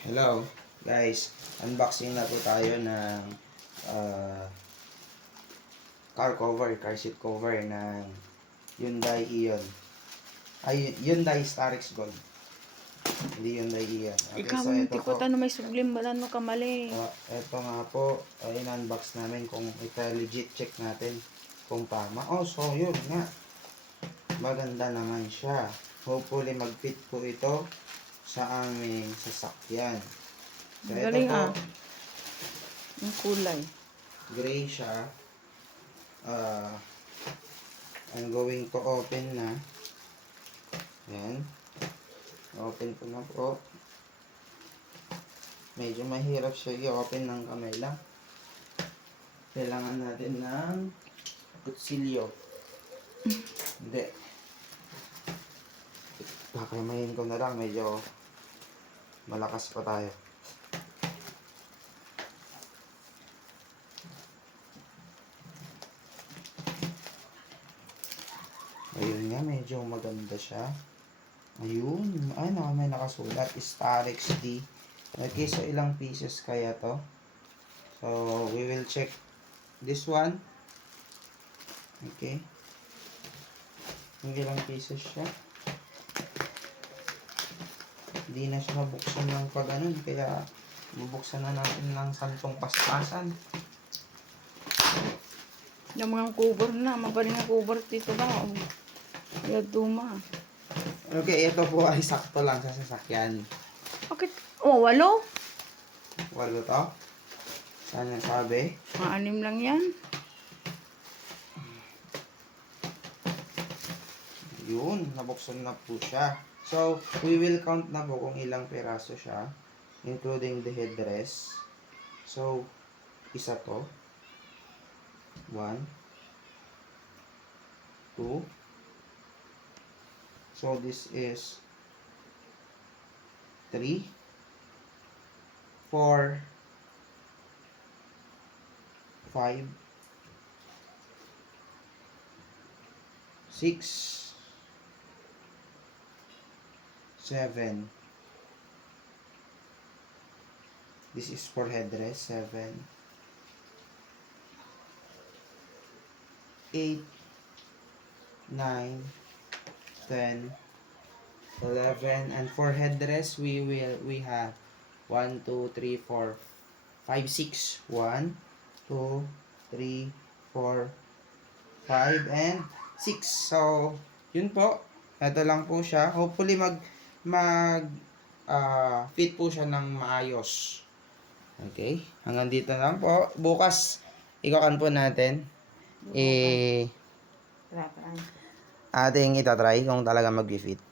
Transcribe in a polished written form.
Hello guys, unboxing na po tayo ng car seat cover ng Hyundai Eon. Ay, Hyundai Starex Gold. Hindi Hyundai Eon. Okay, Ikaw, so ito hindi ko po. tanong may sublim, balan mo kamali. Ito nga po, in-unbox namin kung legit check natin kung tama. Oh, so yun nga. Maganda naman siya. Hopefully mag-fit po ito sa aming sasakyan. So, Galing ito po, yung kulay. gray siya. I'm going to open na. Ayan. Open ko na po. Medyo mahirap siya i-open ng kamay lang. Kailangan natin ng kutsilyo. Hindi. Kakamayin ko na lang. Medyo malakas pa tayo. Ayun nga, medyo maganda siya. Ayun. Ay, may nakasulat. Starex D. Okay, so ilang pieces kaya to? So, we will check this one. Okay. Yung ilang pieces siya. Hindi na siya mabuksan ng pag-anon. Kaya, bubuksan na natin ng santong paspasan. Yung mga cover na, magaling ang cover dito ba? Kaya duma. Okay, ito po ay sakto lang sa sasakyan. Bakit? Oh, 8? Walo to? Saan yung sabi? Mga 6 lang yan. Yun, nabuksan na po siya. So, we will count na po kung ilang peraso siya, including the headrest. So, isa to. 1, 2. So, this is 3, 4, 5, 6, 7. This is for headrest. 7, 8, 9, 10, 11, and for headrest we have 1, 2, 3, 4, 5, 6. 1, 2, 3, 4, 5, and 6. So, yun po. Ito lang po siya. Hopefully fit po siya ng maayos. Okay? Hanggang dito lang po. Bukas, ikakan po natin. Ating itatry kung talaga mag-fit.